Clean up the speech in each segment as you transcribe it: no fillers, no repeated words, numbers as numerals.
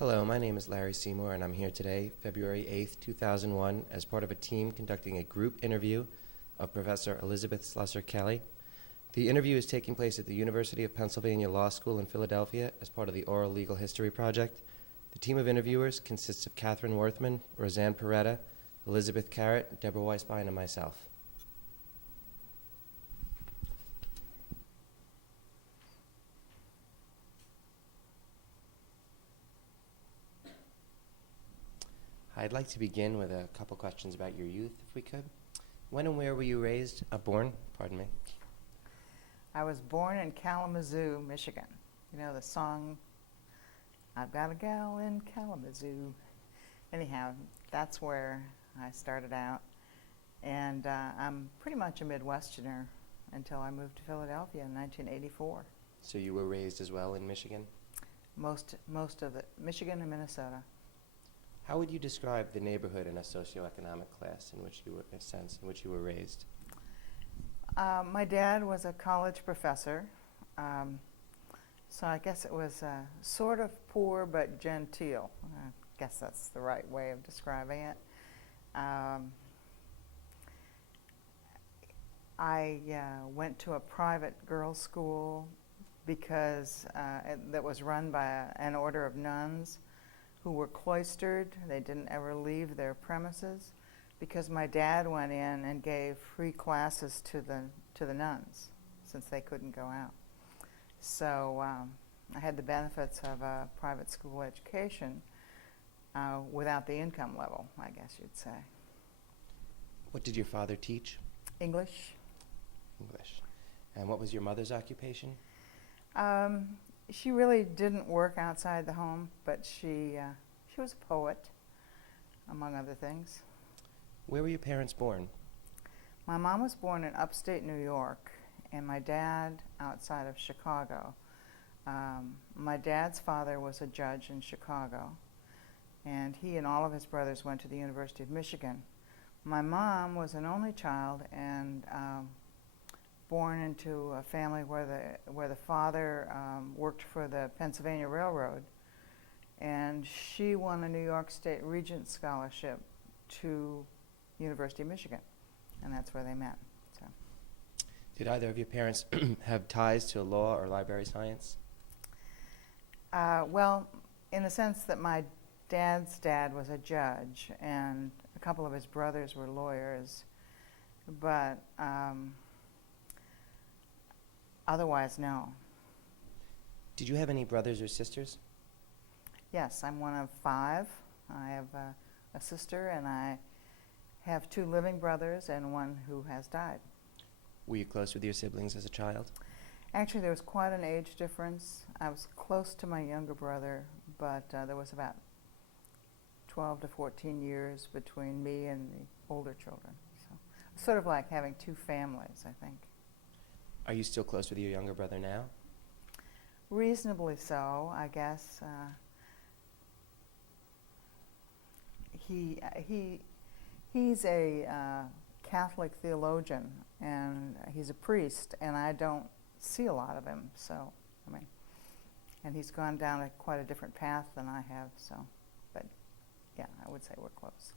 Hello, my name is Larry Seymour, and I'm here today, February 8th, 2001, as part of a team conducting a group interview of Professor Elizabeth Slusser-Kelly. The interview is taking place at the University of Pennsylvania Law School in Philadelphia as part of the Oral Legal History Project. The team of interviewers consists of Catherine Worthman, Roseanne Peretta, Elizabeth Carrott, Deborah Weisbein, and myself. I'd like to begin with a couple questions about your youth, if we could. When and where were you raised? Born? Pardon me. I was born in Kalamazoo, Michigan. You know the song, I've got a gal in Kalamazoo. Anyhow, that's where I started out. And I'm pretty much a Midwesterner until I moved to Philadelphia in 1984. So you were raised as well in Michigan? Most of it, Michigan and Minnesota. How would you describe the neighborhood in a socioeconomic class in which you were raised? My dad was a college professor, so I guess it was sort of poor but genteel. I guess that's the right way of describing it. I went to a private girls' school because that was run by an order of nuns who were cloistered. They didn't ever leave their premises because my dad went in and gave free classes to the nuns since they couldn't go out. So I had the benefits of a private school education without the income level, I guess you'd say. What did your father teach? English. English. And what was your mother's occupation? She really didn't work outside the home, but she was a poet, among other things. Where were your parents born? My mom was born in upstate New York, and my dad outside of Chicago. My dad's father was a judge in Chicago, and he and all of his brothers went to the University of Michigan. My mom was an only child and born into a family where the father worked for the Pennsylvania Railroad, and she won a New York State Regent Scholarship to University of Michigan, and that's where they met. So, Did either of your parents have ties to law or library science? well, in the sense that my dad's dad was a judge, and a couple of his brothers were lawyers, but otherwise, no. Did you have any brothers or sisters? Yes, I'm one of 5. I have a sister, and I have 2 living brothers and one who has died. Were you close with your siblings as a child? Actually, there was quite an age difference. I was close to my younger brother, but there was about 12 to 14 years between me and the older children. So, sort of like having 2 families, I think. Are you still close with your younger brother now? Reasonably so, I guess. He's a Catholic theologian, and he's a priest, and I don't see a lot of him. So, and he's gone down quite a different path than I have. So, but yeah, I would say we're close.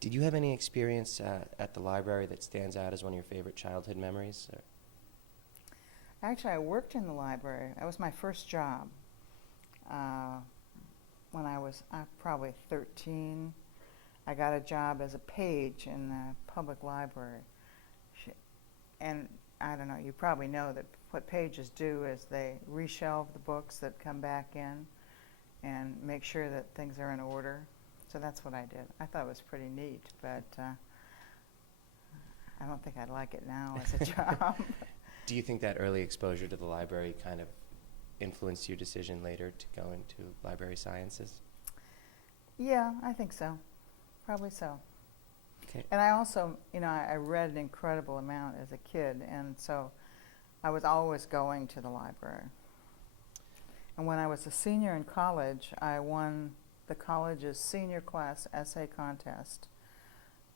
Did you have any experience at the library that stands out as one of your favorite childhood memories? Actually, I worked in the library. That was my first job. When I was probably 13, I got a job as a page in the public library. And I don't know, you probably know that what pages do is they reshelve the books that come back in and make sure that things are in order. So that's what I did. I thought it was pretty neat, but I don't think I'd like it now as a job. Do you think that early exposure to the library kind of influenced your decision later to go into library sciences? Yeah, I think so. Probably so. Okay. And I also, I read an incredible amount as a kid, and so I was always going to the library. And when I was a senior in college, I won the college's senior class essay contest,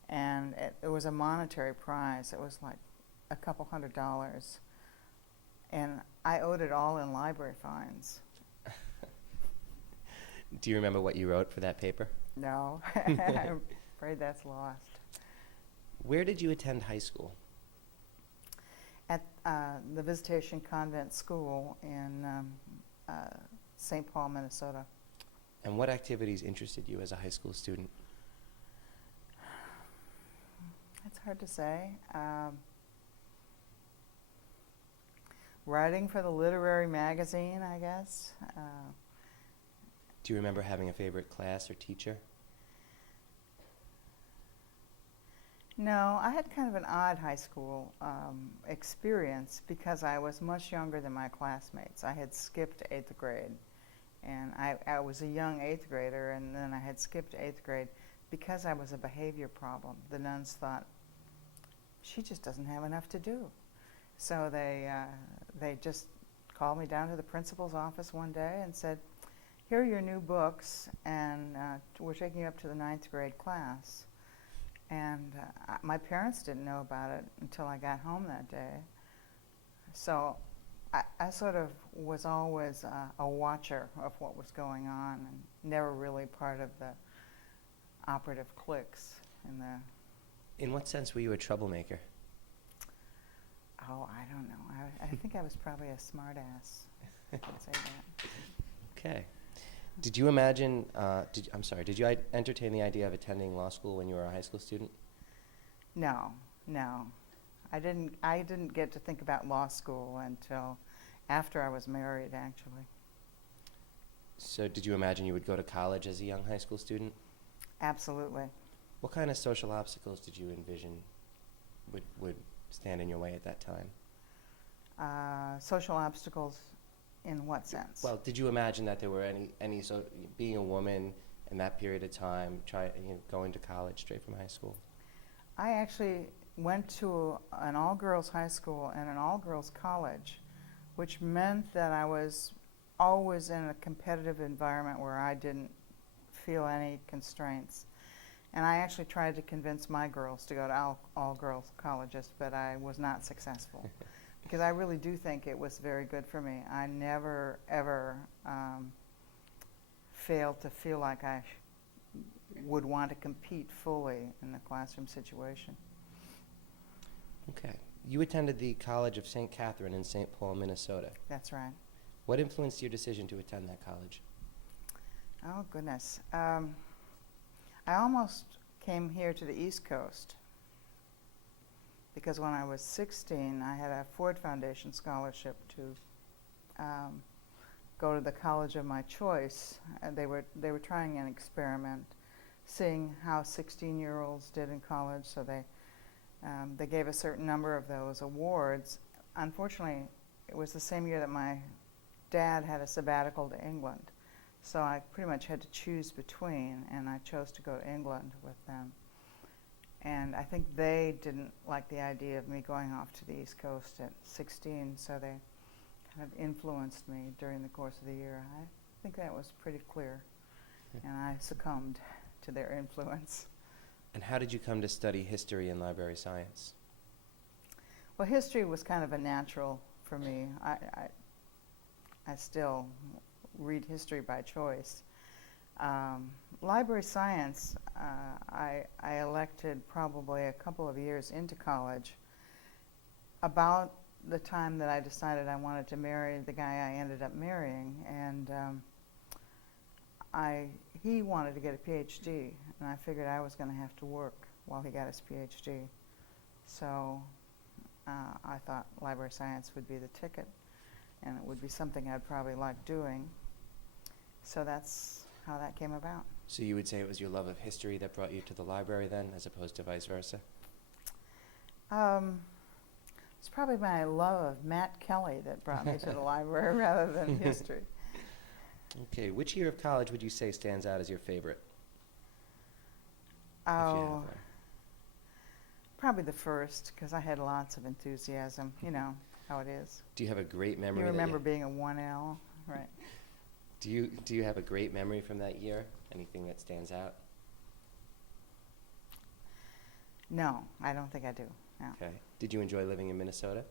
and it was a monetary prize. It was like a couple $100, and I owed it all in library fines. Do you remember what you wrote for that paper? No, I'm afraid that's lost. Where did you attend high school? At the Visitation Convent School in St. Paul, Minnesota. And what activities interested you as a high school student? It's hard to say. Writing for the literary magazine, I guess. Do you remember having a favorite class or teacher? No, I had kind of an odd high school experience because I was much younger than my classmates. I had skipped 8th grade, and I was a young 8th grader, and then I had skipped 8th grade because I was a behavior problem. The nuns thought, she just doesn't have enough to do. So they just called me down to the principal's office one day and said, here are your new books, and we're taking you up to the 9th grade class. And my parents didn't know about it until I got home that day. So I sort of was always a watcher of what was going on and never really part of the operative cliques in the... In what sense were you a troublemaker? Oh, I don't know. I think I was probably a smart ass. I'd say that. Okay. Did you imagine, did you entertain the idea of attending law school when you were a high school student? No. I didn't get to think about law school until after I was married, actually. So did you imagine you would go to college as a young high school student? Absolutely. What kind of social obstacles did you envision would stand in your way at that time? Social obstacles in what sense? Well, did you imagine that there were any being a woman in that period of time, going to college straight from high school? I actually went to an all-girls high school and an all-girls college, which meant that I was always in a competitive environment where I didn't feel any constraints. And I actually tried to convince my girls to go to all-girls colleges, but I was not successful. Because I really do think it was very good for me. I never, ever failed to feel like I would want to compete fully in the classroom situation. Okay. You attended the College of St. Catherine in St. Paul, Minnesota. That's right. What influenced your decision to attend that college? Oh, goodness. I almost came here to the East Coast because when I was 16, I had a Ford Foundation scholarship to go to the college of my choice. They were trying an experiment, seeing how 16-year-olds did in college. So they gave a certain number of those awards. Unfortunately, it was the same year that my dad had a sabbatical to England. So I pretty much had to choose between, and I chose to go to England with them. And I think they didn't like the idea of me going off to the East Coast at 16, so they kind of influenced me during the course of the year. I think that was pretty clear, and I succumbed to their influence. And how did you come to study history and library science? Well, history was kind of a natural for me. I still read history by choice. Library science, I elected probably a couple of years into college, about the time that I decided I wanted to marry the guy I ended up marrying, and he wanted to get a PhD, and I figured I was going to have to work while he got his PhD. So I thought library science would be the ticket, and it would be something I'd probably like doing. So that's how that came about. So you would say it was your love of history that brought you to the library then, as opposed to vice versa? It's probably my love of Matt Kelly that brought me to the library rather than history. Okay, which year of college would you say stands out as your favorite? If you have Oh, one. probably the first, because I had lots of enthusiasm. You know how it is. Do you have a great memory? You that remember being a 1L, right? Do you have a great memory from that year? Anything that stands out? No, I don't think I do. No. Okay. Did you enjoy living in Minnesota?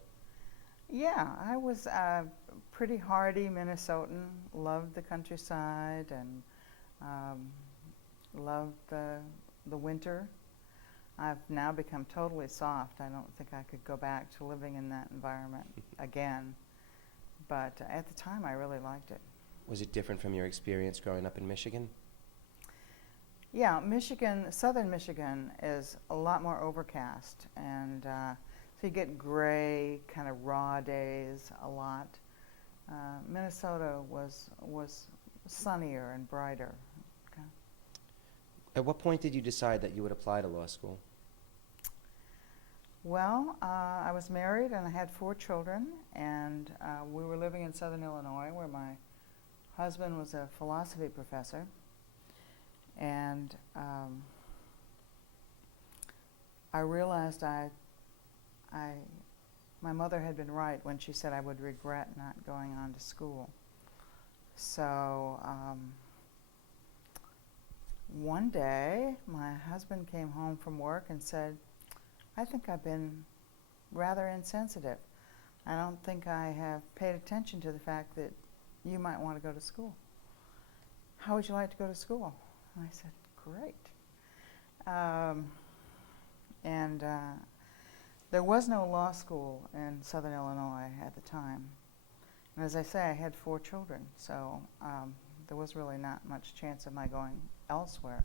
Yeah, I was a pretty hardy Minnesotan, loved the countryside, and Love the winter. I've now become totally soft. I don't think I could go back to living in that environment again. But at the time, I really liked it. Was it different from your experience growing up in Michigan? Yeah, southern Michigan is a lot more overcast, and so you get gray, kind of raw days a lot. Minnesota was sunnier and brighter. Okay. At what point did you decide that you would apply to law school? Well, I was married and I had 4 children, and we were living in southern Illinois, where my husband was a philosophy professor. And I realized my mother had been right when she said I would regret not going on to school. So one day, my husband came home from work and said, "I think I've been rather insensitive. I don't think I have paid attention to the fact that you might want to go to school. How would you like to go to school?" And I said, "Great." There was no law school in southern Illinois at the time. And as I say, I had 4 children, so there was really not much chance of my going elsewhere.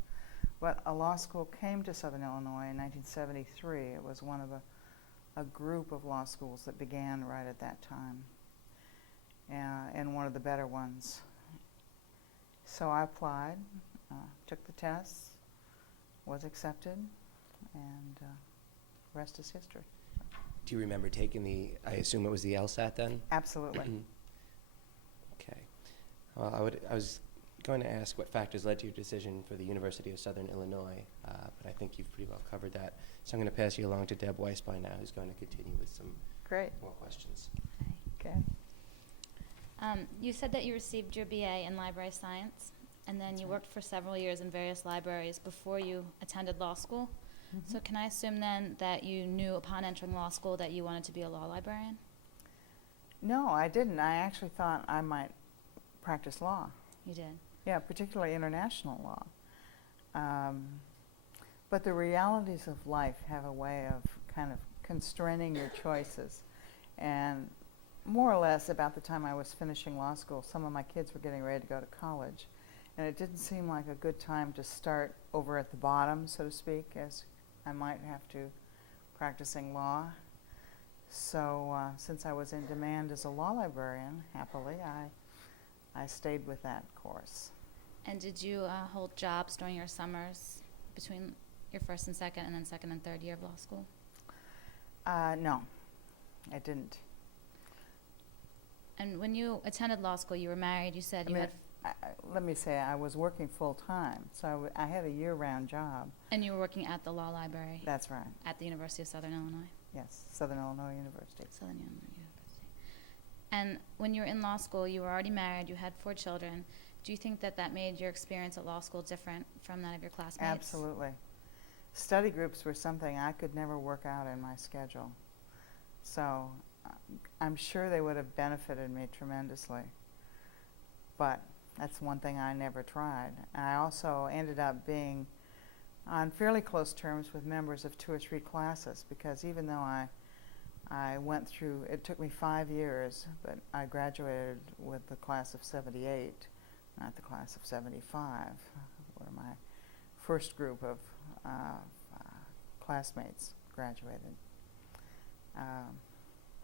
But a law school came to southern Illinois in 1973. It was one of a group of law schools that began right at that time, and one of the better ones. So I applied, took the tests, was accepted, and rest is history. Do you remember taking I assume it was the LSAT then? Absolutely. Okay. Well, I was going to ask what factors led to your decision for the University of Southern Illinois, but I think you've pretty well covered that. So I'm going to pass you along to Deb Weisbein now, who's going to continue with some Great. more questions. Okay. You said that you received your BA in library science, and then you worked for several years in various libraries before you attended law school. Mm-hmm. So can I assume then that you knew upon entering law school that you wanted to be a law librarian? No, I didn't. I actually thought I might practice law. You did. Yeah, particularly international law. But the realities of life have a way of kind of constraining your choices. And more or less about the time I was finishing law school, some of my kids were getting ready to go to college. And it didn't seem like a good time to start over at the bottom, so to speak, as I might have to practicing law. So since I was in demand as a law librarian, happily, I stayed with that course. And did you hold jobs during your summers between your first and second, and then second and third year of law school? No, I didn't. And when you attended law school, you were married, you said you had... Let me say, I was working full-time, so I had a year-round job. And you were working at the law library? That's right. At the University of Southern Illinois? Yes, Southern Illinois University. Southern Illinois University. And when you were in law school, you were already married, you had 4 children. Do you think that that made your experience at law school different from that of your classmates? Absolutely. Study groups were something I could never work out in my schedule. So I'm sure they would have benefited me tremendously. But that's one thing I never tried. And I also ended up being on fairly close terms with members of 2 or 3 classes, because even though I went through, it took me 5 years, but I graduated with the class of 78, not the class of 75, where my first group of classmates graduated.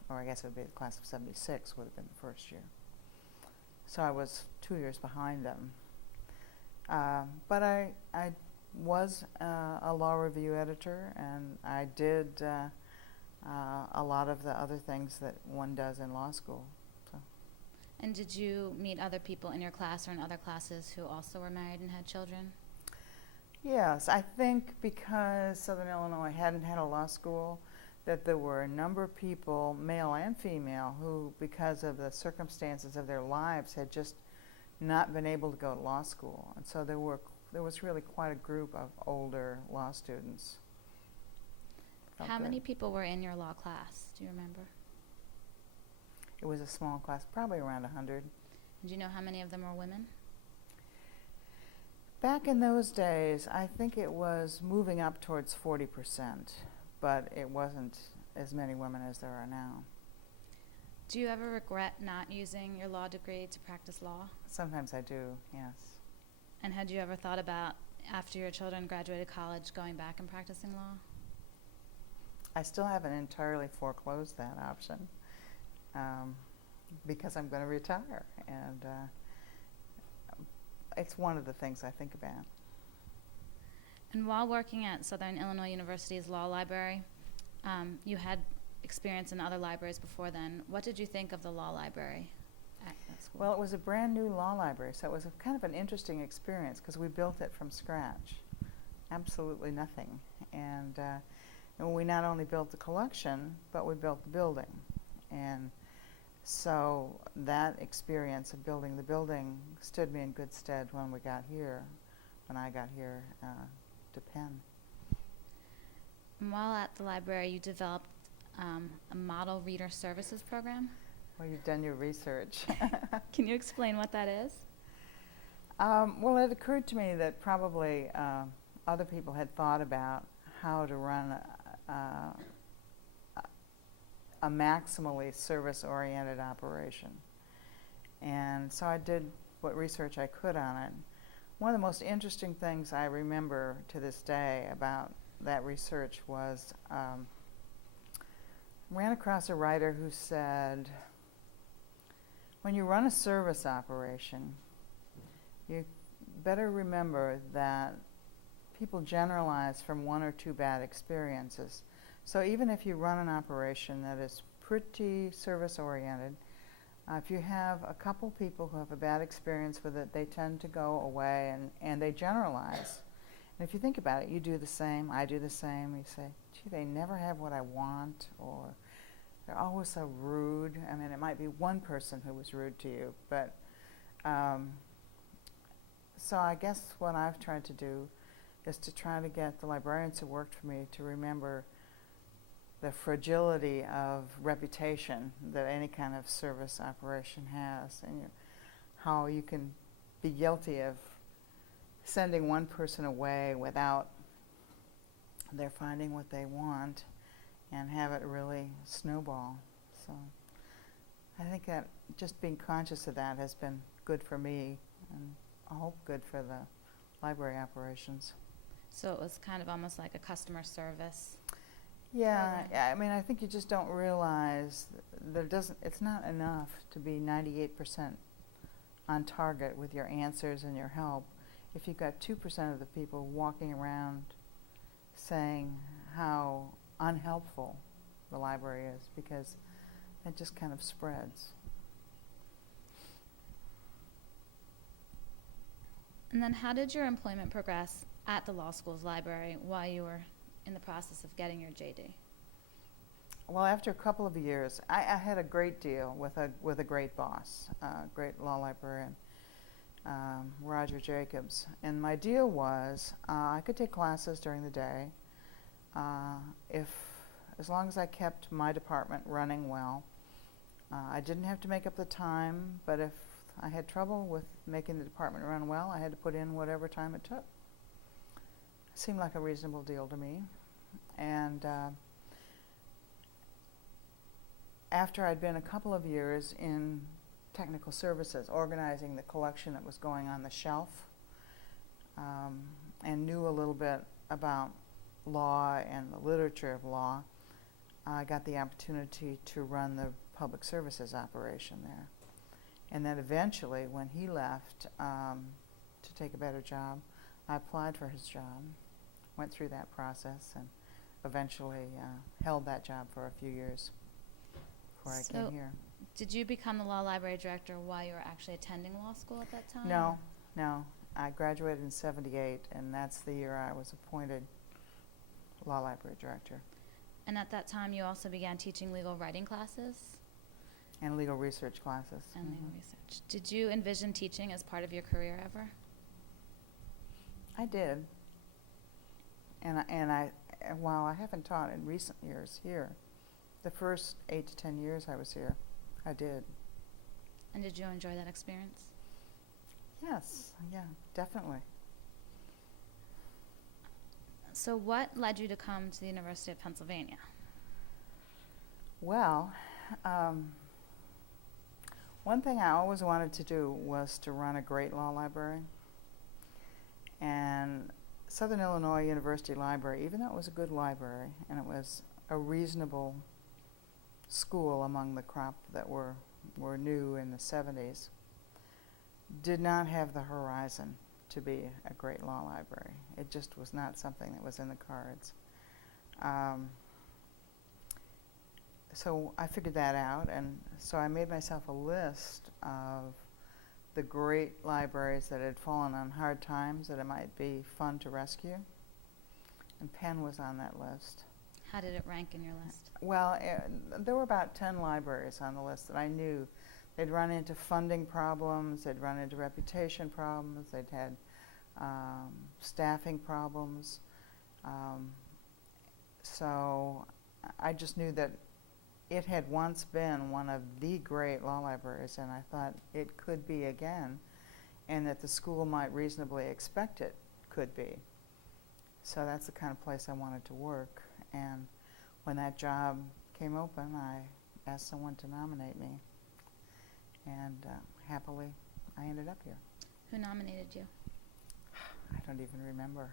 Or I guess it would be the class of 76 would have been the first year. So I was 2 years behind them. But I was a law review editor, and I did a lot of the other things that one does in law school. So. And did you meet other people in your class or in other classes who also were married and had children? Yes, I think because Southern Illinois hadn't had a law school, that there were a number of people, male and female, who, because of the circumstances of their lives, had just not been able to go to law school. And so there was really quite a group of older law students. How many people were in your law class? Do you remember? It was a small class, probably around 100. Do you know how many of them were women? Back in those days, I think it was moving up towards 40%, but it wasn't as many women as there are now. Do you ever regret not using your law degree to practice law? Sometimes I do, yes. And had you ever thought about, after your children graduated college, going back and practicing law? I still haven't entirely foreclosed that option because I'm going to retire, and it's one of the things I think about. And while working at Southern Illinois University's law library, you had experience in other libraries before then. What did you think of the law library at that school? Well, it was a brand new law library, so it was kind of an interesting experience because we built it from scratch. Absolutely nothing. And we not only built the collection, but we built the building. And so that experience of building the building stood me in good stead when I got here to Penn. And while at the library, you developed a model reader services program. Well, you've done your research. Can you explain what that is? Well, it occurred to me that probably other people had thought about how to run a maximally service-oriented operation. And so I did what research I could on it. One of the most interesting things I remember to this day about that research was ran across a writer who said, when you run a service operation, you better remember that people generalize from one or two bad experiences. So even if you run an operation that is pretty service-oriented, if you have a couple people who have a bad experience with it, they tend to go away and they generalize. And if you think about it, you do the same, I do the same. You say, gee, they never have what I want, or they're always so rude. I mean, it might be one person who was rude to you, but so I guess what I've tried to do is to try to get the librarians who worked for me to remember the fragility of reputation that any kind of service operation has, and how you can be guilty of sending one person away without their finding what they want and have it really snowball. So I think that just being conscious of that has been good for me, and I hope good for the library operations. So it was kind of almost like a customer service. Yeah, I mean, I think you just don't realize that it's not enough to be 98% on target with your answers and your help if you've got 2% of the people walking around saying how unhelpful the library is, because it just kind of spreads. And then how did your employment progress at the law school's library while you were in the process of getting your JD? Well, after a couple of years, I had a great deal with a great boss, great law librarian, Roger Jacobs. And my deal was I could take classes during the day as long as I kept my department running well. I didn't have to make up the time, but if I had trouble with making the department run well, I had to put in whatever time it took. Seemed like a reasonable deal to me. And after I'd been a couple of years in technical services, organizing the collection that was going on the shelf, and knew a little bit about law and the literature of law, I got the opportunity to run the public services operation there. And then eventually, when he left to take a better job, I applied for his job, went through that process, and eventually held that job for a few years before I came here. Did you become the law library director while you were actually attending law school at that time? No. I graduated in '78, and that's the year I was appointed law library director. And at that time, you also began teaching legal writing classes? And legal research classes. And legal research. Did you envision teaching as part of your career ever? I did. And while I haven't taught in recent years here, the first 8 to 10 years I was here, I did. And did you enjoy that experience? Yes, yeah, definitely. So what led you to come to the University of Pennsylvania? Well, one thing I always wanted to do was to run a great law library. And Southern Illinois University Library, even though it was a good library and it was a reasonable school among the crop that were new in the 70s, did not have the horizon to be a great law library. It just was not something that was in the cards. So I figured that out, and so I made myself a list of the great libraries that had fallen on hard times that it might be fun to rescue. And Penn was on that list. How did it rank in your list? Well, there were about 10 libraries on the list that I knew. They'd run into funding problems, they'd run into reputation problems, they'd had staffing problems. So I just knew that it had once been one of the great law libraries, and I thought it could be again, and that the school might reasonably expect it could be. So that's the kind of place I wanted to work. And when that job came open, I asked someone to nominate me. And happily, I ended up here. Who nominated you? I don't even remember.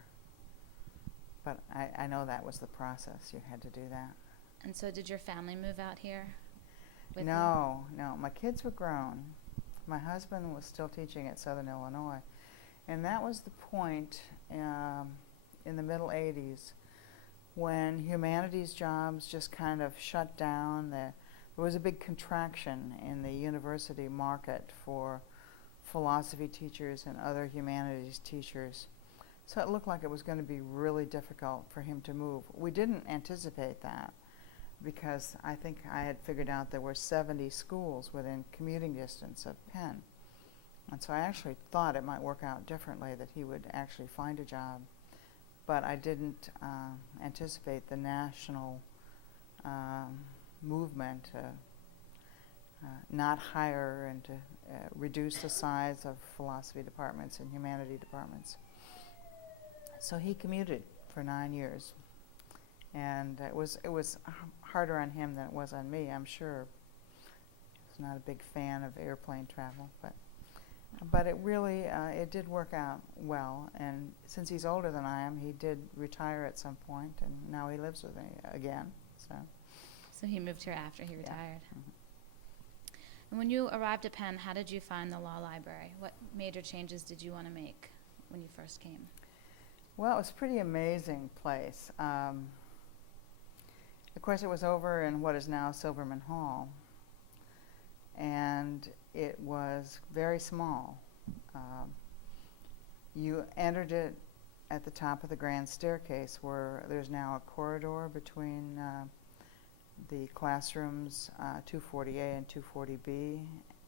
But I know that was the process. You had to do that. And so did your family move out here with you? No. My kids were grown. My husband was still teaching at Southern Illinois. And that was the point in the middle 80s when humanities jobs just kind of shut down. There was a big contraction in the university market for philosophy teachers and other humanities teachers. So it looked like it was going to be really difficult for him to move. We didn't anticipate that because I think I had figured out there were 70 schools within commuting distance of Penn. And so I actually thought it might work out differently, that he would actually find a job. But I didn't anticipate the national movement to not hire and to reduce the size of philosophy departments and humanity departments. So he commuted for 9 years. And it was harder on him than it was on me, I'm sure. He was not a big fan of airplane travel, but it really it did work out well. And since he's older than I am, he did retire at some point, and now he lives with me again. So he moved here after he retired. Mm-hmm. And when you arrived at Penn, how did you find the law library? What major changes did you want to make when you first came? Well, it was a pretty amazing place. Of course, it was over in what is now Silverman Hall, and it was very small. You entered it at the top of the grand staircase, where there's now a corridor between the classrooms 240A and 240B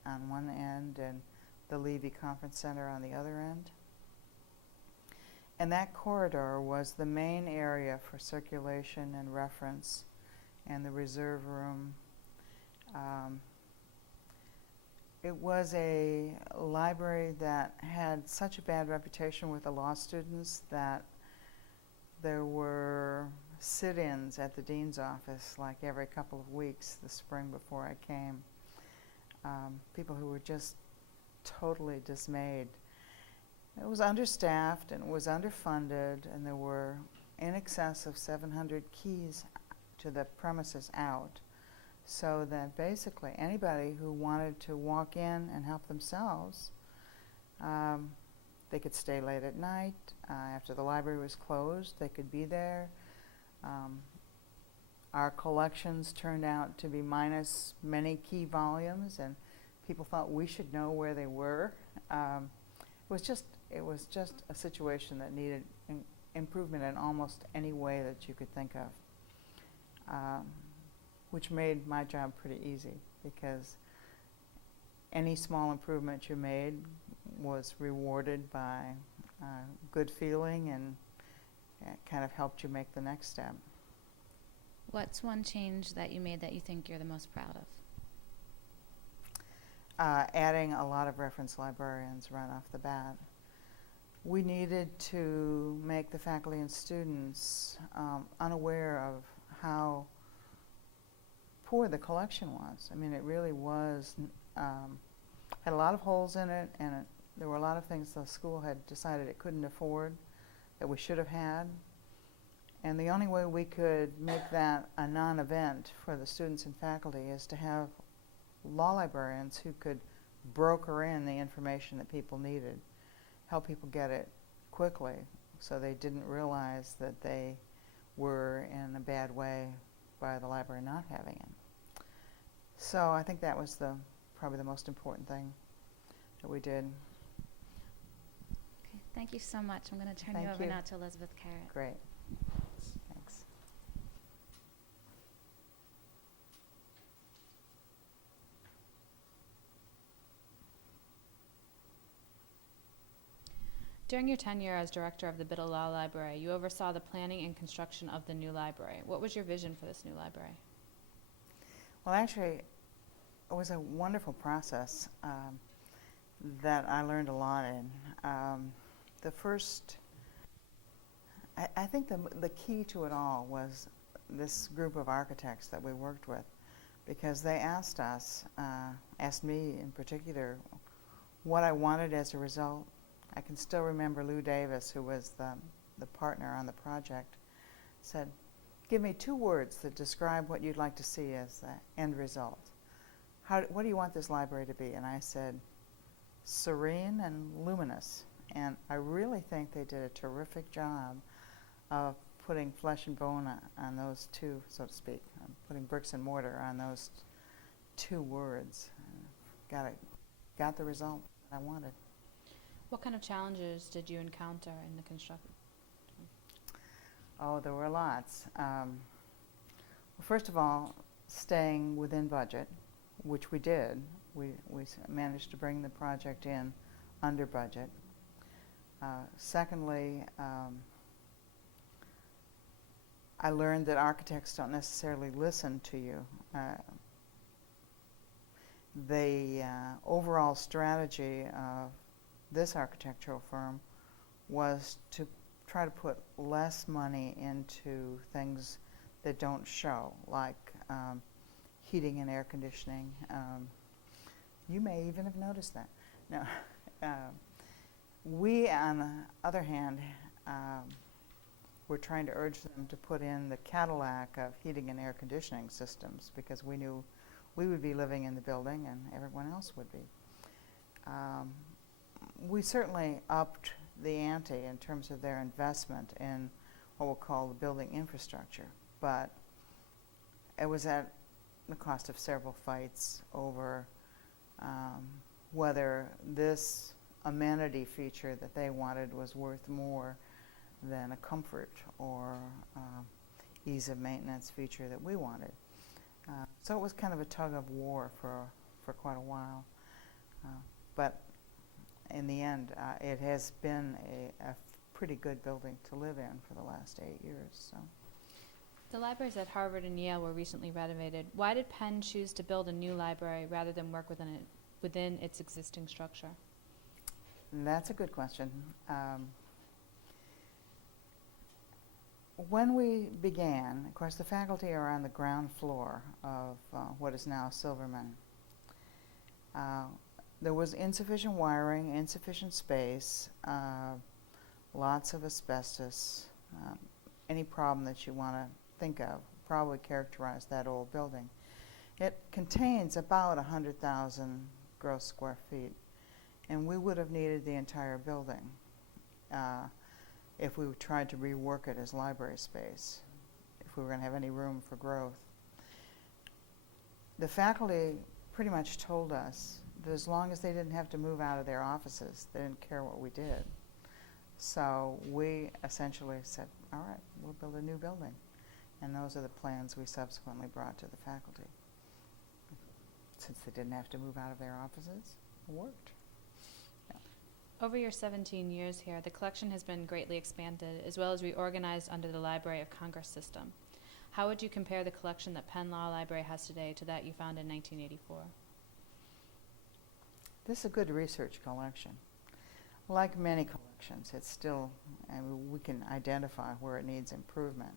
on one end and the Levy Conference Center on the other end. And that corridor was the main area for circulation and reference, and the reserve room. It was a library that had such a bad reputation with the law students that there were sit-ins at the dean's office like every couple of weeks the spring before I came. People who were just totally dismayed. It was understaffed and it was underfunded, and there were in excess of 700 keys to the premises out, so that basically anybody who wanted to walk in and help themselves, they could stay late at night. After the library was closed, they could be there. Our collections turned out to be minus many key volumes, and people thought we should know where they were. It was just a situation that needed improvement in almost any way that you could think of, which made my job pretty easy, because any small improvement you made was rewarded by good feeling, and it kind of helped you make the next step. What's one change that you made that you think you're the most proud of? Adding a lot of reference librarians right off the bat. we needed to make the faculty and students unaware of how poor the collection was. I mean, it really was, had a lot of holes in it, and there were a lot of things the school had decided it couldn't afford that we should have had. And the only way we could make that a non-event for the students and faculty is to have law librarians who could broker in the information that people needed, help people get it quickly so they didn't realize that they were in a bad way by the library not having it. So I think that was probably the most important thing that we did. Okay, thank you so much. I'm going to turn you over now to Elizabeth Carrot. Great. Thanks. During your tenure as director of the Biddle Law Library, you oversaw the planning and construction of the new library. What was your vision for this new library? Well, actually, it was a wonderful process that I learned a lot in. I think the key to it all was this group of architects that we worked with, because they asked us, asked me in particular, what I wanted as a result. I can still remember Lou Davis, who was the partner on the project, said, give me 2 words that describe what you'd like to see as the end result. What do you want this library to be? And I said, serene and luminous. And I really think they did a terrific job of putting flesh and bone on those 2, so to speak, putting bricks and mortar on those 2 words. Got the result I wanted. What kind of challenges did you encounter in the construction? Oh, there were lots. Well, first of all, staying within budget, which we did. We managed to bring the project in under budget. Secondly, I learned that architects don't necessarily listen to you. The overall strategy of this architectural firm was to try to put less money into things that don't show, like heating and air conditioning. You may even have noticed that. No, we, on the other hand, were trying to urge them to put in the Cadillac of heating and air conditioning systems, because we knew we would be living in the building and everyone else would be. We certainly upped the ante in terms of their investment in what we'll call the building infrastructure, but it was at the cost of several fights over whether this amenity feature that they wanted was worth more than a comfort or ease of maintenance feature that we wanted. So it was kind of a tug of war for quite a while. But in the end, it has been a pretty good building to live in for the last 8 years. So. The libraries at Harvard and Yale were recently renovated. Why did Penn choose to build a new library rather than work within its existing structure? And that's a good question. When we began, of course, the faculty are on the ground floor of what is now Silverman. There was insufficient wiring, insufficient space, lots of asbestos. Any problem that you want to think of probably characterize that old building. It contains about 100,000 gross square feet, and we would have needed the entire building if we tried to rework it as library space, if we were going to have any room for growth. The faculty pretty much told us that as long as they didn't have to move out of their offices, they didn't care what we did. So we essentially said, all right, we'll build a new building. And those are the plans we subsequently brought to the faculty. Since they didn't have to move out of their offices, it worked. Over your 17 years here, the collection has been greatly expanded, as well as reorganized under the Library of Congress system. How would you compare the collection that Penn Law Library has today to that you found in 1984? This is a good research collection. like many collections, it's still, I mean, we can identify where it needs improvement.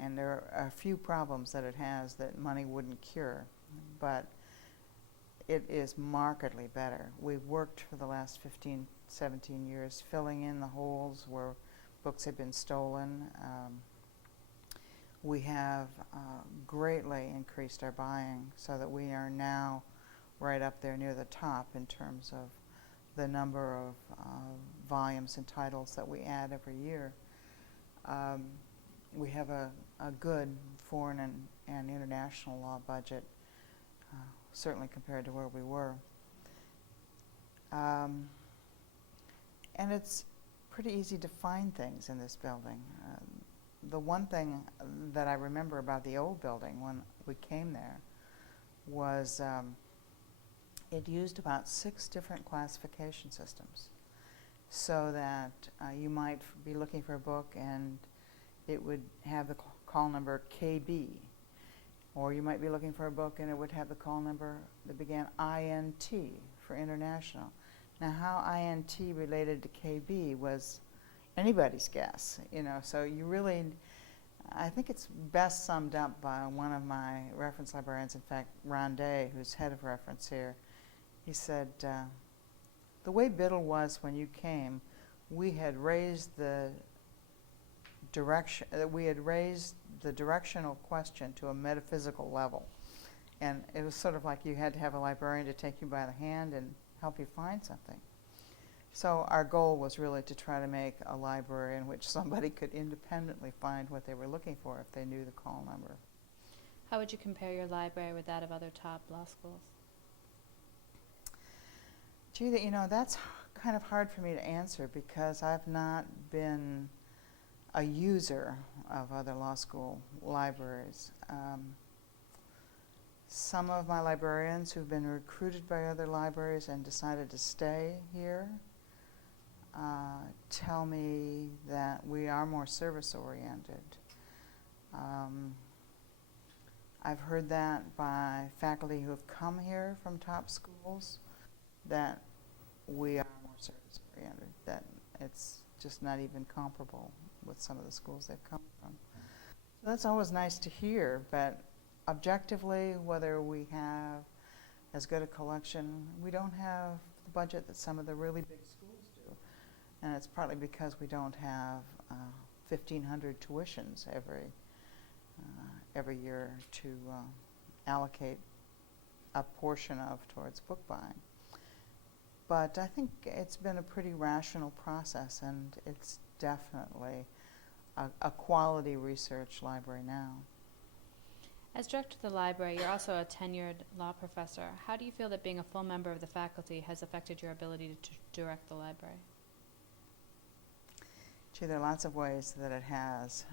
And there are a few problems that it has that money wouldn't cure, but it is markedly better. We've worked for the last 15, 17 years filling in the holes where books have been stolen. We have greatly increased our buying so that we are now right up there near the top in terms of the number of volumes and titles that we add every year. We have a good foreign and international law budget, certainly compared to where we were. And it's pretty easy to find things in this building. The one thing that I remember about the old building when we came there was it used about 6 different classification systems, so that you might be looking for a book and it would have the call number KB, or you might be looking for a book and it would have the call number that began INT for international. Now, how INT related to KB was anybody's guess, you know, so you really, I think it's best summed up by one of my reference librarians, in fact, Ron Day, who's head of reference here. He said, the way Biddle was when you came, we had raised the directional question to a metaphysical level. And it was sort of like you had to have a librarian to take you by the hand and help you find something. So our goal was really to try to make a library in which somebody could independently find what they were looking for if they knew the call number. How would you compare your library with that of other top law schools? Gee, you know, that's kind of hard for me to answer because I've not been a user of other law school libraries. Some of my librarians who've been recruited by other libraries and decided to stay here tell me that we are more service-oriented. I've heard that by faculty who have come here from top schools, that we are more service-oriented, that it's just not even comparable with some of the schools they've come from. So that's always nice to hear, but objectively, whether we have as good a collection, we don't have the budget that some of the really big schools do. And it's partly because we don't have 1,500 tuitions every year to allocate a portion of towards book buying. But I think it's been a pretty rational process, and it's definitely a quality research library now. As director of the library, you're also a tenured law professor. How do you feel that being a full member of the faculty has affected your ability to direct the library? Gee, there are lots of ways that it has.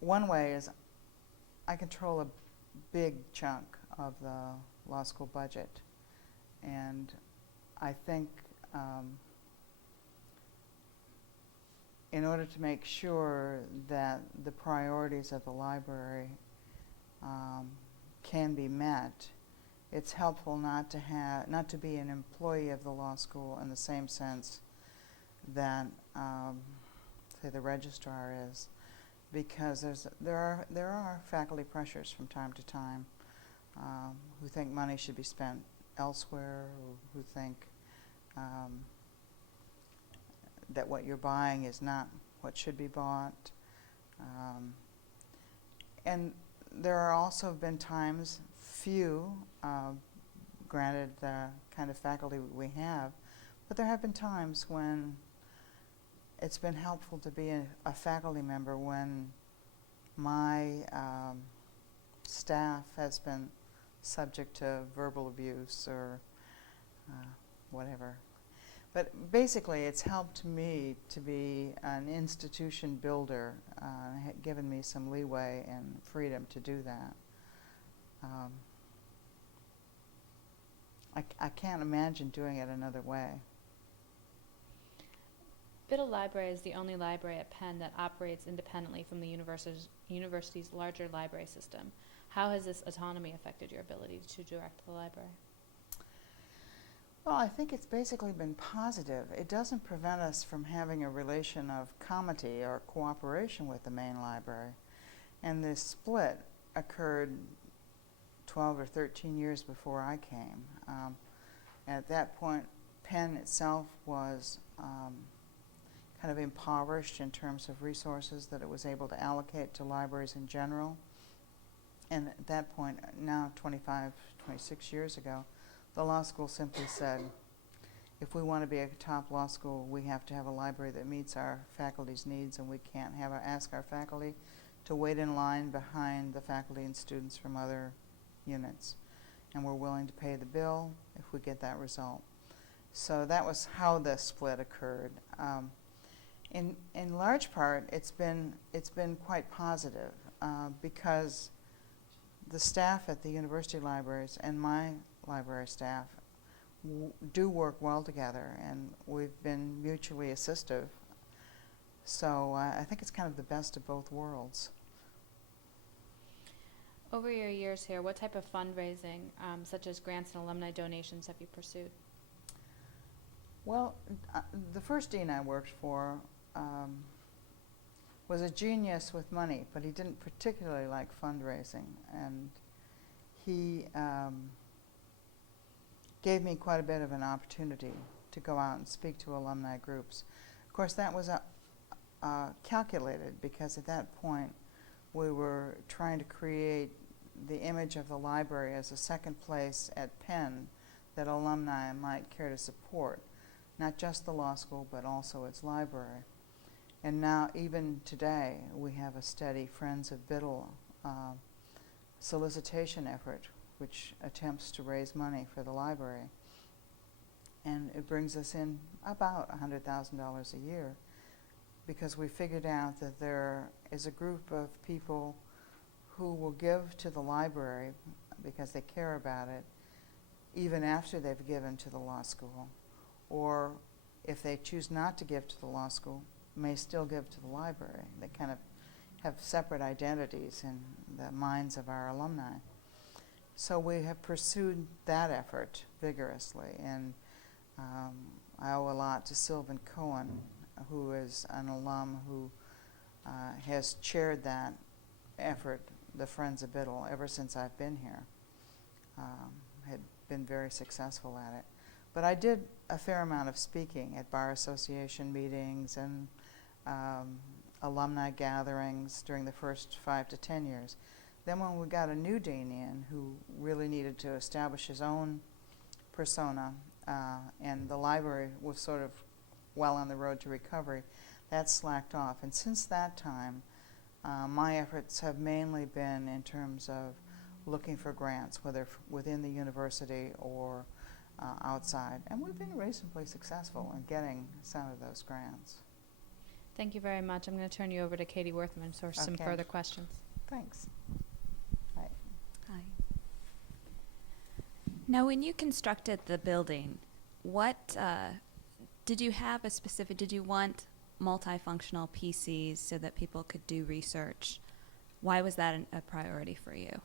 One way is I control a big chunk of the law school budget, and I think in order to make sure that the priorities of the library can be met, it's helpful not to be an employee of the law school in the same sense that say the registrar is, because there are faculty pressures from time to time who think money should be spent elsewhere, or who think that what you're buying is not what should be bought. And there are also been times, few, granted the kind of faculty we have, but there have been times when it's been helpful to be a faculty member when my staff has been subject to verbal abuse or whatever. But basically, it's helped me to be an institution builder, given me some leeway and freedom to do that. I can't imagine doing it another way. Biddle Library is the only library at Penn that operates independently from the university's larger library system. How has this autonomy affected your ability to direct the library? Well, I think it's basically been positive. It doesn't prevent us from having a relation of comity or cooperation with the main library. And this split occurred 12 or 13 years before I came. At that point, Penn itself was kind of impoverished in terms of resources that it was able to allocate to libraries in general. And at that point, now 25, 26 years ago, the law school simply said, if we want to be a top law school, we have to have a library that meets our faculty's needs, and we can't ask our faculty to wait in line behind the faculty and students from other units. And we're willing to pay the bill if we get that result. So that was how the split occurred. In large part, it's been quite positive because the staff at the university libraries and my library staff do work well together, and we've been mutually assistive. So I think it's kind of the best of both worlds. Over your years here, what type of fundraising, such as grants and alumni donations, have you pursued? Well, the first dean I worked for was a genius with money, but he didn't particularly like fundraising, and he gave me quite a bit of an opportunity to go out and speak to alumni groups. Of course, that was calculated because at that point we were trying to create the image of the library as a second place at Penn that alumni might care to support, not just the law school but also its library. And now, even today, we have a steady Friends of Biddle solicitation effort which attempts to raise money for the library. And it brings us in about $100,000 a year because we figured out that there is a group of people who will give to the library because they care about it even after they've given to the law school, or if they choose not to give to the law school, may still give to the library. They kind of have separate identities in the minds of our alumni. So we have pursued that effort vigorously, and I owe a lot to Sylvan Cohen, who is an alum who has chaired that effort, the Friends of Biddle, ever since I've been here. Had been very successful at it. But I did a fair amount of speaking at Bar Association meetings and alumni gatherings during the first 5 to 10 years. Then when we got a new dean in who really needed to establish his own persona, and the library was sort of well on the road to recovery, that slacked off. And since that time, my efforts have mainly been in terms of looking for grants, whether within the university or outside. And we've been reasonably successful in getting some of those grants. Thank you very much. I'm going to turn you over to Katie Worthman for some further questions. Thanks. Hi. Now, when you constructed the building, what did you have a specific? Did you want multifunctional PCs so that people could do research? Why was that a priority for you?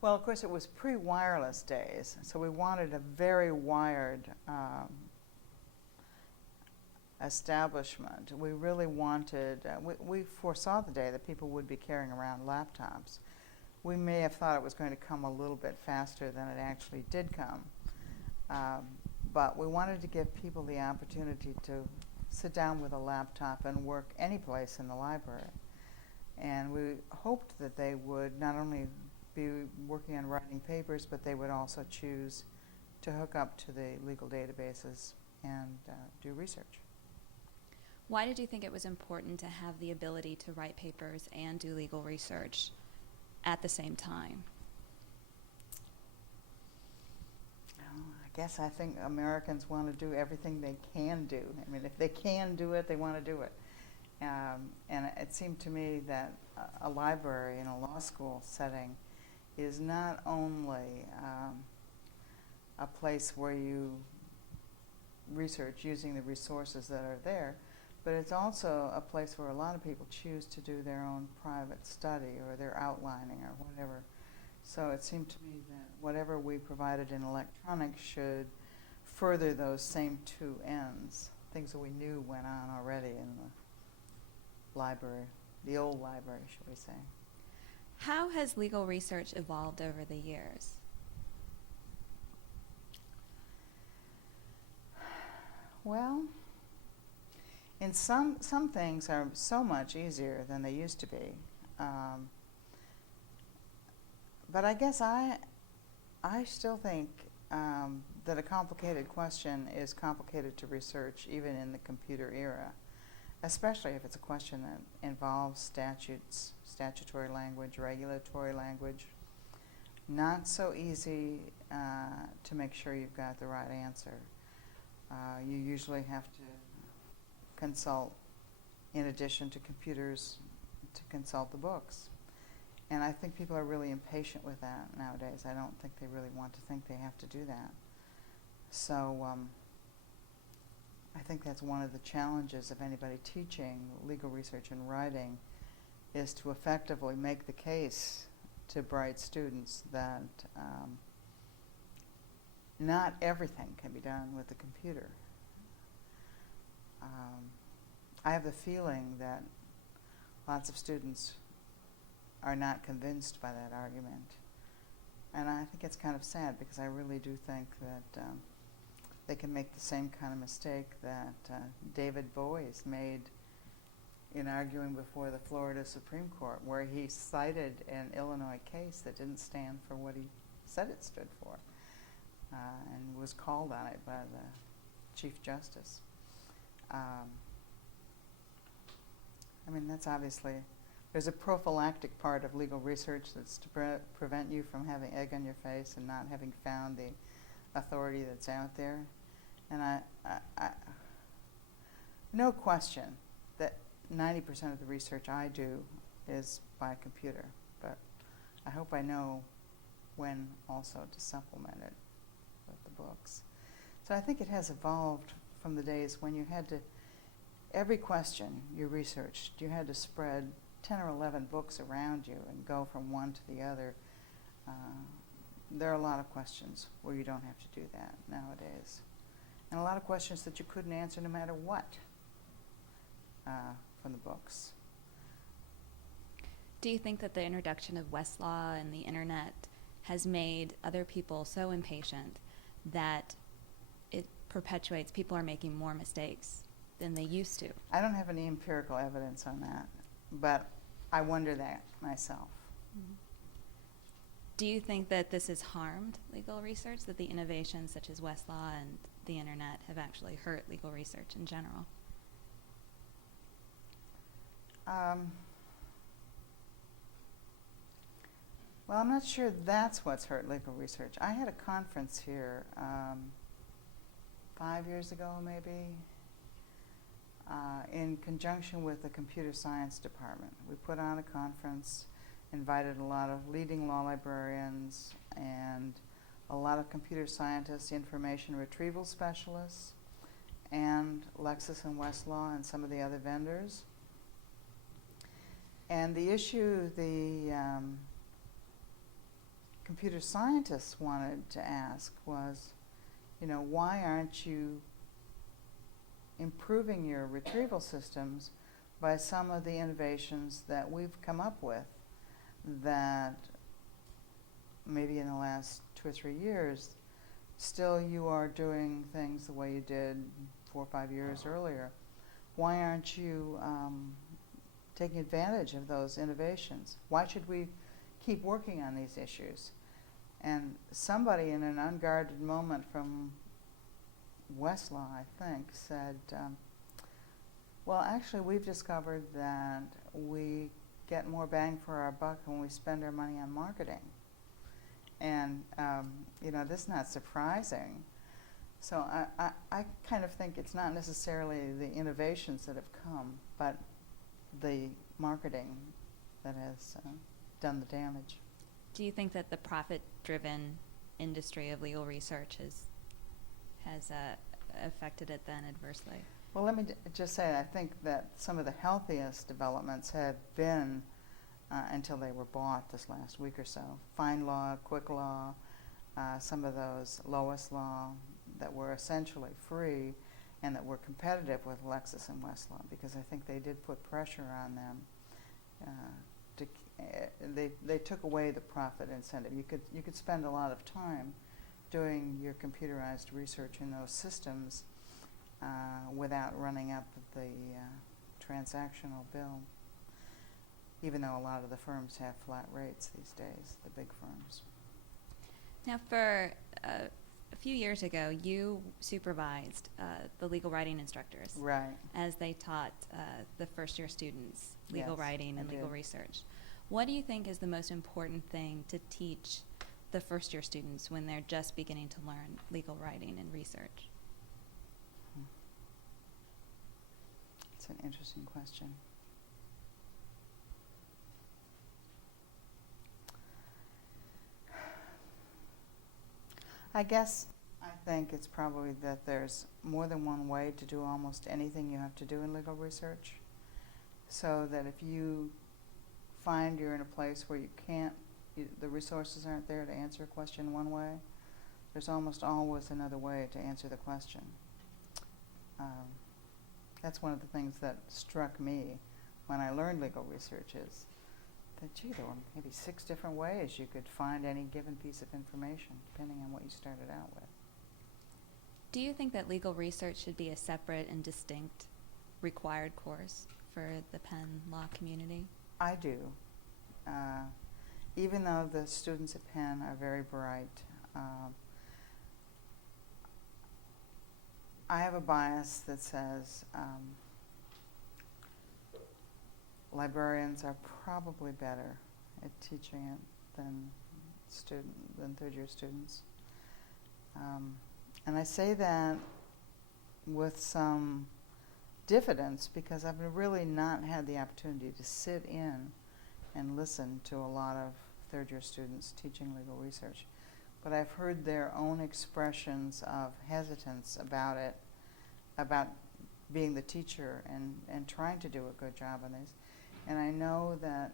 Well, of course, it was pre-wireless days, so we wanted a very wired establishment. We really wanted, we foresaw the day that people would be carrying around laptops. We may have thought it was going to come a little bit faster than it actually did come. But we wanted to give people the opportunity to sit down with a laptop and work any place in the library. And we hoped that they would not only be working on writing papers, but they would also choose to hook up to the legal databases and do research. Why did you think it was important to have the ability to write papers and do legal research at the same time? I guess I think Americans want to do everything they can do. I mean, if they can do it, they want to do it. And it seemed to me that a library in a law school setting is not only a place where you research using the resources that are there, but it's also a place where a lot of people choose to do their own private study or their outlining or whatever. So it seemed to me that whatever we provided in electronics should further those same two ends, things that we knew went on already in the library, the old library, should we say. How has legal research evolved over the years? Well, in some things are so much easier than they used to be. But I guess I still think that a complicated question is complicated to research even in the computer era, especially if it's a question that involves statutes, statutory language, regulatory language. Not so easy to make sure you've got the right answer. You usually have to consult, in addition to computers, to consult the books. And I think people are really impatient with that nowadays. I don't think they really want to think they have to do that. So I think that's one of the challenges of anybody teaching legal research and writing, is to effectively make the case to bright students that not everything can be done with the computer. I have the feeling that lots of students are not convinced by that argument. And I think it's kind of sad, because I really do think that they can make the same kind of mistake that David Boies made in arguing before the Florida Supreme Court, where he cited an Illinois case that didn't stand for what he said it stood for, and was called on it by the Chief Justice. I mean, that's obviously, there's a prophylactic part of legal research that's to prevent you from having egg on your face and not having found the authority that's out there. And I no question that 90% of the research I do is by computer, but I hope I know when also to supplement it with the books. So I think it has evolved from the days when you had to, every question you researched, you had to spread 10 or 11 books around you and go from one to the other. There are a lot of questions where you don't have to do that nowadays. And a lot of questions that you couldn't answer no matter what from the books. Do you think that the introduction of Westlaw and the internet has made other people so impatient that it perpetuates, people are making more mistakes than they used to? I don't have any empirical evidence on that, but I wonder that myself. Mm-hmm. Do you think that this has harmed legal research, that the innovations such as Westlaw and the internet have actually hurt legal research in general? Well, I'm not sure that's what's hurt legal research. I had a conference here 5 years ago, maybe, in conjunction with the computer science department. We put on a conference, invited a lot of leading law librarians and a lot of computer scientists, information retrieval specialists, and Lexis and Westlaw and some of the other vendors. And the issue the computer scientists wanted to ask was, why aren't you improving your retrieval systems by some of the innovations that we've come up with that maybe in the last 2 or 3 years, still you are doing things the way you did 4 or 5 years earlier. Why aren't you taking advantage of those innovations? Why should we keep working on these issues? And somebody in an unguarded moment from Westlaw, I think, said, well, actually, we've discovered that we get more bang for our buck when we spend our money on marketing. And, this is not surprising. So I kind of think it's not necessarily the innovations that have come, but the marketing that has done the damage. Do you think that the profit-driven industry of legal research has affected it then adversely? Well, let me just say, I think that some of the healthiest developments have been until they were bought this last week or so. Fine Law, Quick Law, some of those Lois Law that were essentially free and that were competitive with Lexis and Westlaw, because I think they did put pressure on them. They took away the profit incentive. You could spend a lot of time doing your computerized research in those systems without running up the transactional bill, even though a lot of the firms have flat rates these days, the big firms. Now, for a few years ago, you supervised the legal writing instructors Right. as they taught the first-year students legal Yes, writing and I legal did. research. What do you think is the most important thing to teach the first-year students when they're just beginning to learn legal writing and research? It's an interesting question. I guess I think it's probably that there's more than one way to do almost anything you have to do in legal research. So that if you find you're in a place where the resources aren't there to answer a question one way, there's almost always another way to answer the question. That's one of the things that struck me when I learned legal research is that, gee, there were maybe 6 different ways you could find any given piece of information, depending on what you started out with. Do you think that legal research should be a separate and distinct required course for the Penn Law community? I do. Even though the students at Penn are very bright, I have a bias that says librarians are probably better at teaching it than third-year students. And I say that with some diffidence because I've really not had the opportunity to sit in and listen to a lot of third-year students teaching legal research. But I've heard their own expressions of hesitance about it, about being the teacher and trying to do a good job on these. And I know that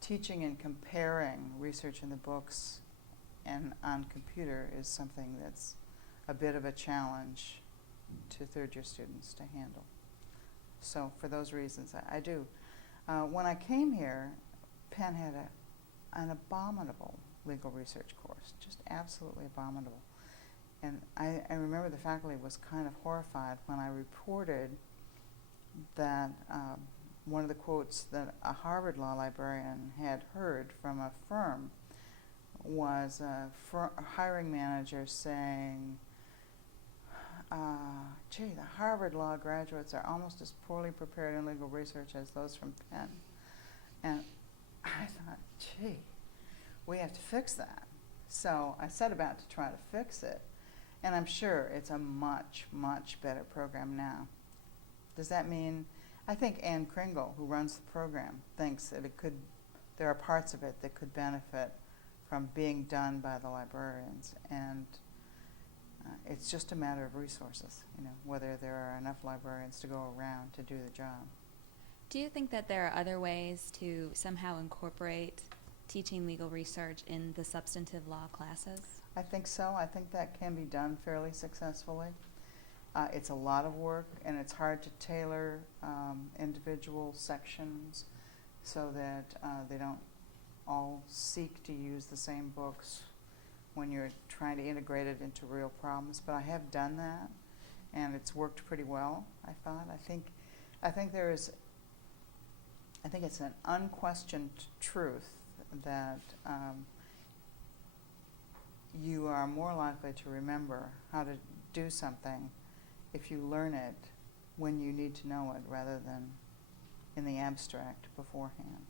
teaching and comparing research in the books and on computer is something that's a bit of a challenge to third-year students to handle. So for those reasons, I do. When I came here, Penn had an abominable legal research course, just absolutely abominable. And I remember the faculty was kind of horrified when I reported that one of the quotes that a Harvard law librarian had heard from a firm was a hiring manager saying, gee, the Harvard law graduates are almost as poorly prepared in legal research as those from Penn. And I thought, gee, we have to fix that. So I set about to try to fix it. And I'm sure it's a much, much better program now. Does that mean, I think Ann Kringle, who runs the program, thinks that there are parts of it that could benefit from being done by the librarians. And it's just a matter of resources, whether there are enough librarians to go around to do the job. Do you think that there are other ways to somehow incorporate teaching legal research in the substantive law classes? I think so. I think that can be done fairly successfully. It's a lot of work, and it's hard to tailor individual sections so that they don't all seek to use the same books when you're trying to integrate it into real problems. But I have done that, and it's worked pretty well, I thought. I think it's an unquestioned truth that you are more likely to remember how to do something if you learn it when you need to know it rather than in the abstract beforehand.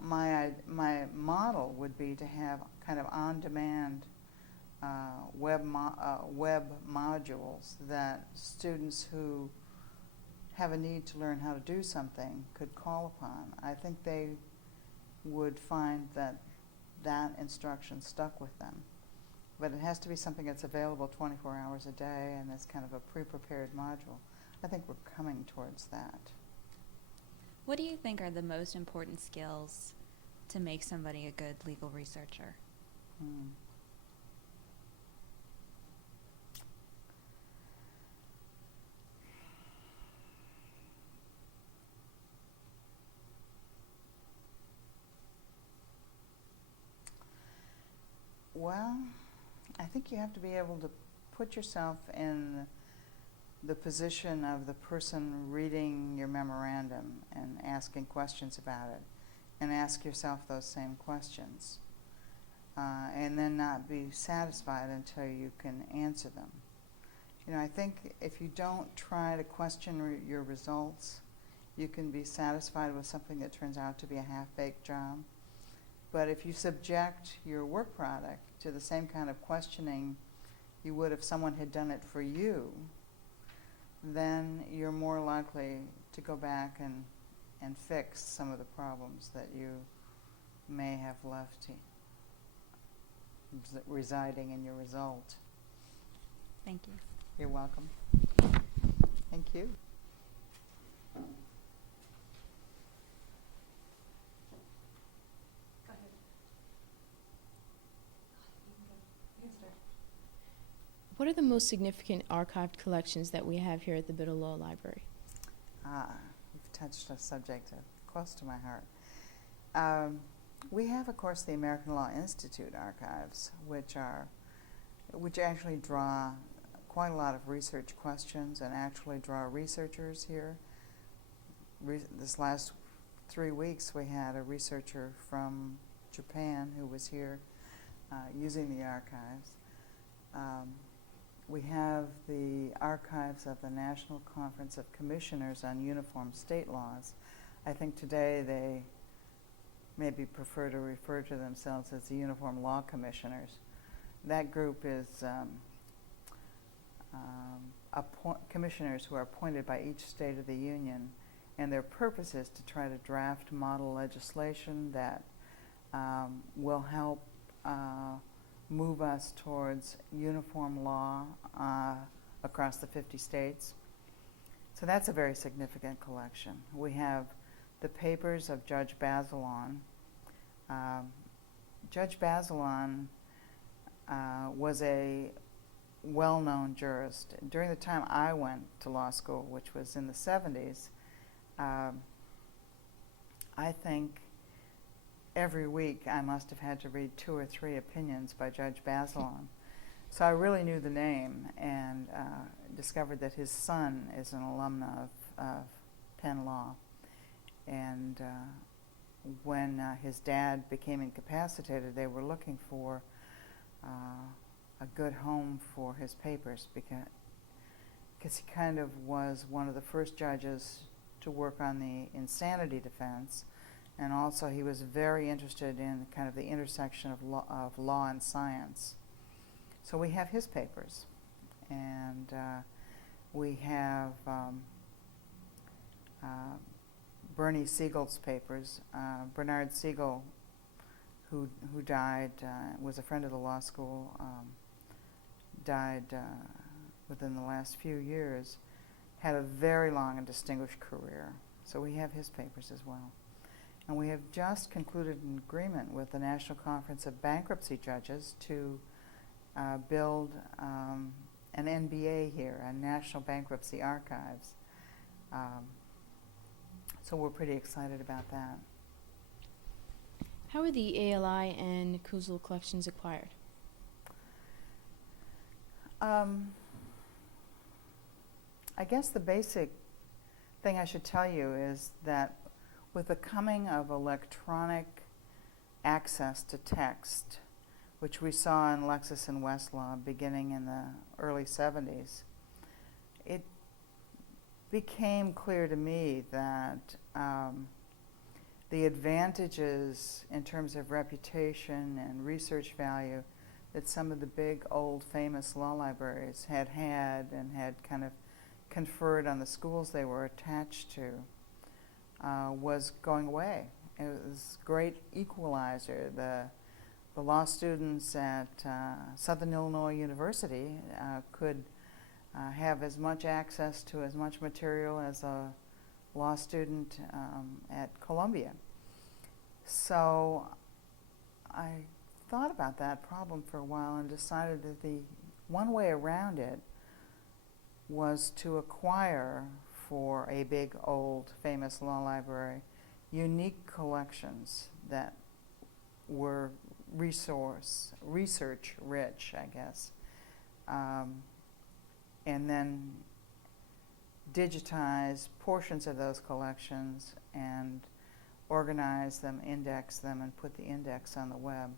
My model would be to have kind of on-demand web modules that students who have a need to learn how to do something could call upon. I think they would find that instruction stuck with them. But it has to be something that's available 24 hours a day and that's kind of a pre-prepared module. I think we're coming towards that. What do you think are the most important skills to make somebody a good legal researcher? Hmm. Well, I think you have to be able to put yourself in the position of the person reading your memorandum and asking questions about it, and ask yourself those same questions, and then not be satisfied until you can answer them. You know, I think if you don't try to question your results, you can be satisfied with something that turns out to be a half-baked job. But if you subject your work product to the same kind of questioning you would if someone had done it for you, then you're more likely to go back and fix some of the problems that you may have left residing in your result. Thank you. You're welcome. Thank you. What are the most significant archived collections that we have here at the Biddle Law Library? You've touched a subject close to my heart. We have, of course, the American Law Institute archives, which actually draw quite a lot of research questions and actually draw researchers here. This last 3 weeks, we had a researcher from Japan who was here using the archives. We have the archives of the National Conference of Commissioners on Uniform State Laws. I think today they maybe prefer to refer to themselves as the Uniform Law Commissioners. That group is commissioners who are appointed by each state of the union, and their purpose is to try to draft model legislation that will help move us towards uniform law across the 50 states. So that's a very significant collection. We have the papers of Judge Bazelon. Judge Bazelon was a well-known jurist. During the time I went to law school, which was in the 70s, I think every week I must have had to read 2 or 3 opinions by Judge Bazelon. So I really knew the name and discovered that his son is an alumna of Penn Law. And when his dad became incapacitated, they were looking for a good home for his papers because he kind of was one of the first judges to work on the insanity defense. And also he was very interested in kind of the intersection of law and science. So we have his papers. And we have Bernie Siegel's papers. Bernard Siegel, who died, was a friend of the law school, died within the last few years, had a very long and distinguished career. So we have his papers as well. And we have just concluded an agreement with the National Conference of Bankruptcy Judges to build an NBA here, a National Bankruptcy Archives. So we're pretty excited about that. How are the ALI and Kuzel collections acquired? I guess the basic thing I should tell you is that with the coming of electronic access to text, which we saw in Lexis and Westlaw beginning in the early 70s, it became clear to me that the advantages in terms of reputation and research value that some of the big old famous law libraries had and had kind of conferred on the schools they were attached to was going away. It was a great equalizer. The law students at Southern Illinois University could have as much access to as much material as a law student at Columbia. So I thought about that problem for a while and decided that the one way around it was to acquire for a big, old, famous law library unique collections that were research rich, I guess, and then digitize portions of those collections and organize them, index them, and put the index on the web.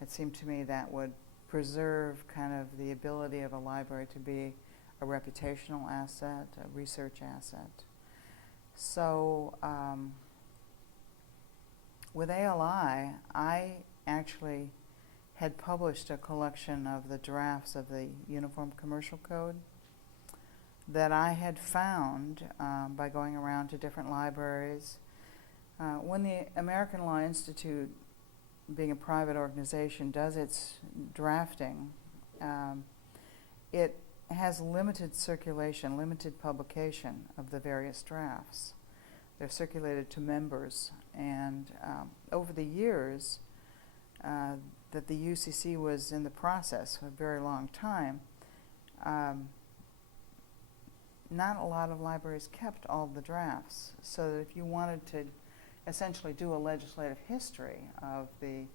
It seemed to me that would preserve kind of the ability of a library to be a reputational asset, a research asset. So with ALI, I actually had published a collection of the drafts of the Uniform Commercial Code that I had found by going around to different libraries. When the American Law Institute, being a private organization, does its drafting, it has limited circulation, limited publication of the various drafts. They're circulated to members, and over the years that the UCC was in the process for a very long time, not a lot of libraries kept all the drafts, so that if you wanted to essentially do a legislative history of the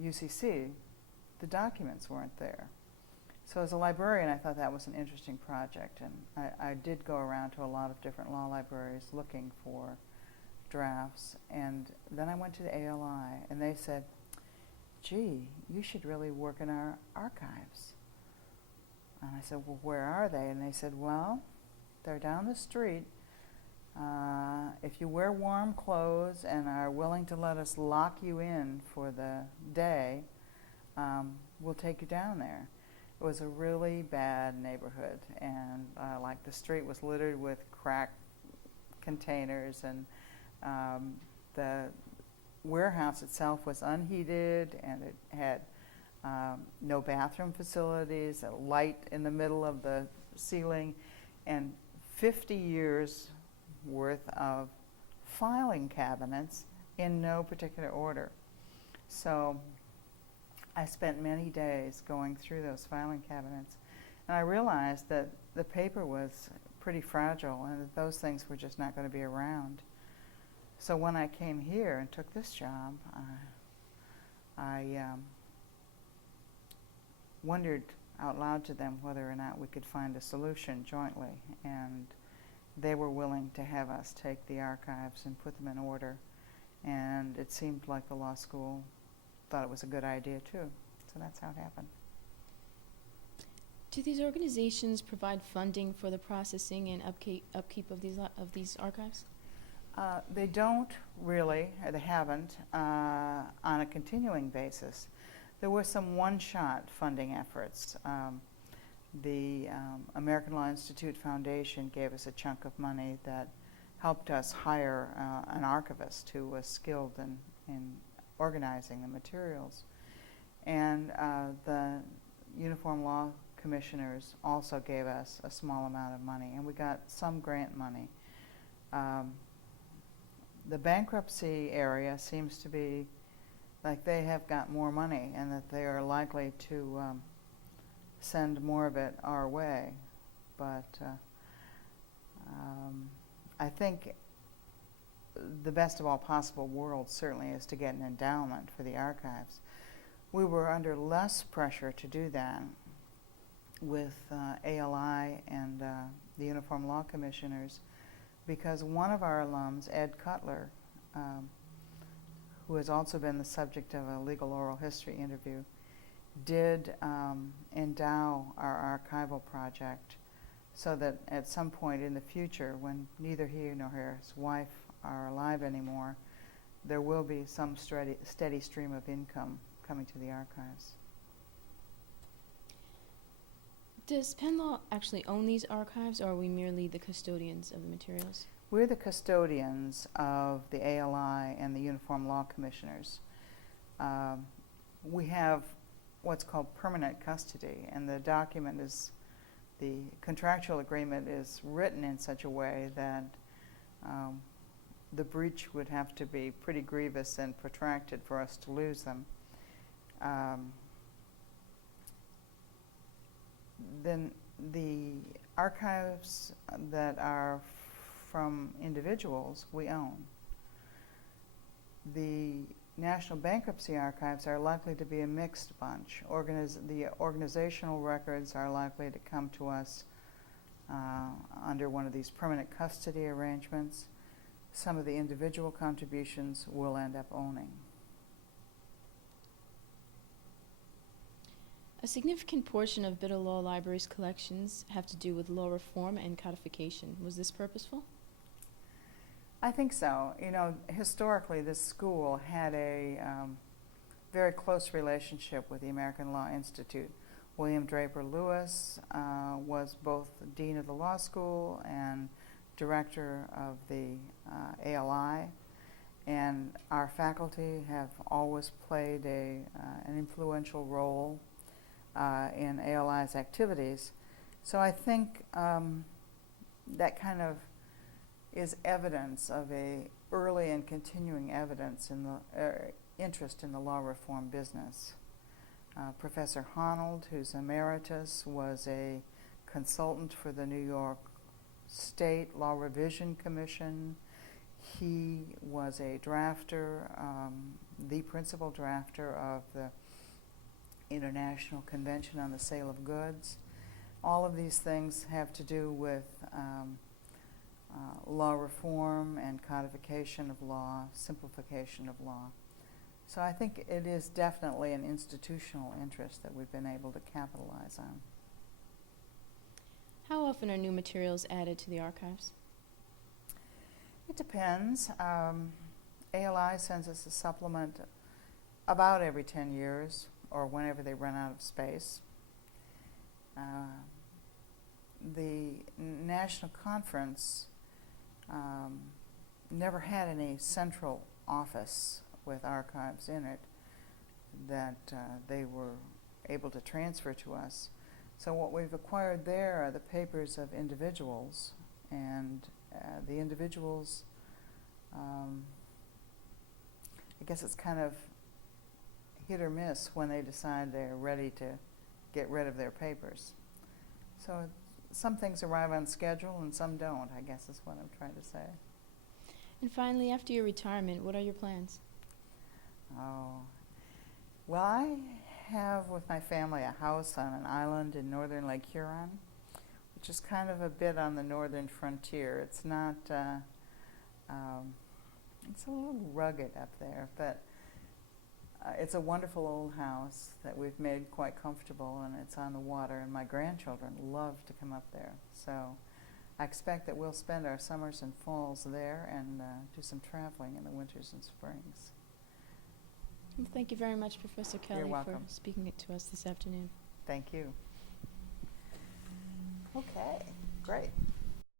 UCC, the documents weren't there. So as a librarian, I thought that was an interesting project, and I did go around to a lot of different law libraries looking for drafts, and then I went to the ALI, and they said, gee, you should really work in our archives. And I said, well, where are they? And they said, well, they're down the street. If you wear warm clothes and are willing to let us lock you in for the day, we'll take you down there. It was a really bad neighborhood, and like the street was littered with crack containers, and the warehouse itself was unheated, and it had no bathroom facilities, a light in the middle of the ceiling, and 50 years worth of filing cabinets in no particular order. So I spent many days going through those filing cabinets, and I realized that the paper was pretty fragile and that those things were just not going to be around. So when I came here and took this job, I wondered out loud to them whether or not we could find a solution jointly, and they were willing to have us take the archives and put them in order, and it seemed like the law school thought it was a good idea too. So that's how it happened. Do these organizations provide funding for the processing and upkeep of these archives? They don't really, or they haven't, on a continuing basis. There were some one-shot funding efforts. The American Law Institute Foundation gave us a chunk of money that helped us hire an archivist who was skilled in organizing the materials. And the Uniform Law Commissioners also gave us a small amount of money, and we got some grant money. The bankruptcy area seems to be like they have got more money, and that they are likely to send more of it our way. But I think the best of all possible worlds certainly is to get an endowment for the archives. We were under less pressure to do that with ALI and the Uniform Law Commissioners, because one of our alums, Ed Cutler, who has also been the subject of a legal oral history interview, did endow our archival project, so that at some point in the future, when neither he nor his wife are alive anymore, there will be some steady stream of income coming to the archives. Does Penn Law actually own these archives, or are we merely the custodians of the materials? We're the custodians of the ALI and the Uniform Law Commissioners. We have what's called permanent custody, and the document is, the contractual agreement is written in such a way that the breach would have to be pretty grievous and protracted for us to lose them. Then the archives that are from individuals we own. The National Bankruptcy Archives are likely to be a mixed bunch. The organizational records are likely to come to us under one of these permanent custody arrangements. Some of the individual contributions we'll end up owning. A significant portion of Biddle Law Library's collections have to do with law reform and codification. Was this purposeful? I think so. You know, historically, this school had a very close relationship with the American Law Institute. William Draper Lewis was both dean of the law school and director of the ALI, and our faculty have always played an influential role in ALI's activities. So I think that kind of is evidence of a early and continuing evidence in the interest in the law reform business. Professor Honnold, who's emeritus, was a consultant for the New York State Law Revision Commission. He was a drafter, the principal drafter of the International Convention on the Sale of Goods. All of these things have to do with law reform and codification of law, simplification of law. So I think it is definitely an institutional interest that we've been able to capitalize on. How often are new materials added to the archives? It depends. ALI sends us a supplement about every 10 years or whenever they run out of space. The national conference never had any central office with archives in it that they were able to transfer to us. So what we've acquired there are the papers of individuals, and the individuals, I guess it's kind of hit or miss when they decide they're ready to get rid of their papers. So some things arrive on schedule and some don't, I guess is what I'm trying to say. And finally, after your retirement, what are your plans? Oh, well, I have with my family a house on an island in northern Lake Huron, which is kind of a bit on the northern frontier. It's not, it's a little rugged up there, but it's a wonderful old house that we've made quite comfortable, and it's on the water, and my grandchildren love to come up there. So I expect that we'll spend our summers and falls there and do some traveling in the winters and springs. Well, thank you very much, Professor Kelly, You're for welcome. speaking it to us this afternoon. Thank you. Okay, great.